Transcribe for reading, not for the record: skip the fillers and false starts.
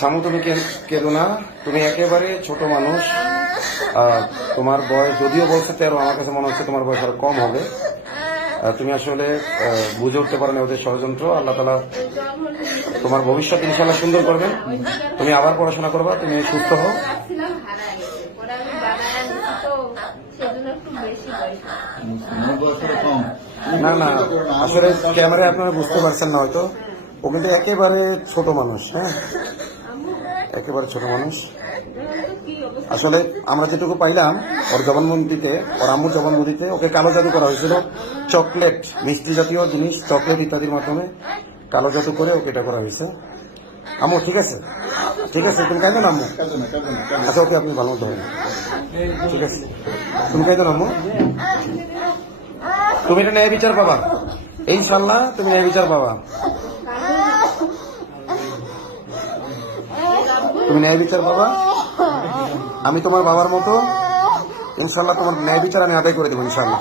শামু, তুমি কেঁদো না। তুমি একেবারে ছোট মানুষ। তোমার বয়স যদিও বলছে 13, আমার কাছে মনে হচ্ছে তোমার বয়স আরো কম হবে। তুমি আসলে বুঝে উঠতে পারো না ওদের ষড়যন্ত্র। আল্লাহ তাআলা তোমার ভবিষ্যৎ ইনশাআল্লাহ সুন্দর করবেন। তুমি আবার পড়াশোনা করবা, তুমি সুস্থ হও। না না, আসলে ক্যামেরায় আপনারা বুঝতে পারছেন না হয়তো, ও কিন্তু একেবারে ছোট মানুষ। হ্যাঁ, একেবারে ছোট মানুষ। আসলে আমরা যেটুকু পাইলাম ওর জবানবন্দিতে, ওর আম্মুর জবানবন্দিতে ওকে কালো জাদু করা হয়েছিল। চকলেট, মিষ্টি জাতীয় জিনিস, চকলেট ইত্যাদির মাধ্যমে কালো জাদু করে ওকে এটা করা হয়েছে। আম্মু ঠিক আছে, ঠিক আছে, তুমি কাঁদো না আম্মু। আচ্ছা ওকে, আপনি ভালো মতো হবে, ঠিক আছে, তুমি কাঁদো না আম্মু। তুমি এটা ন্যায় বিচার পাবা ইনশাল্লাহ, তুমি ন্যায় বিচার পাবা, তুমি ন্যায় বিচার পাবা। আমি তোমার বাবার মতো ইনশাল্লাহ তোমার ন্যায় বিচার আমি আদায় করে দেবো ইনশাল্লাহ।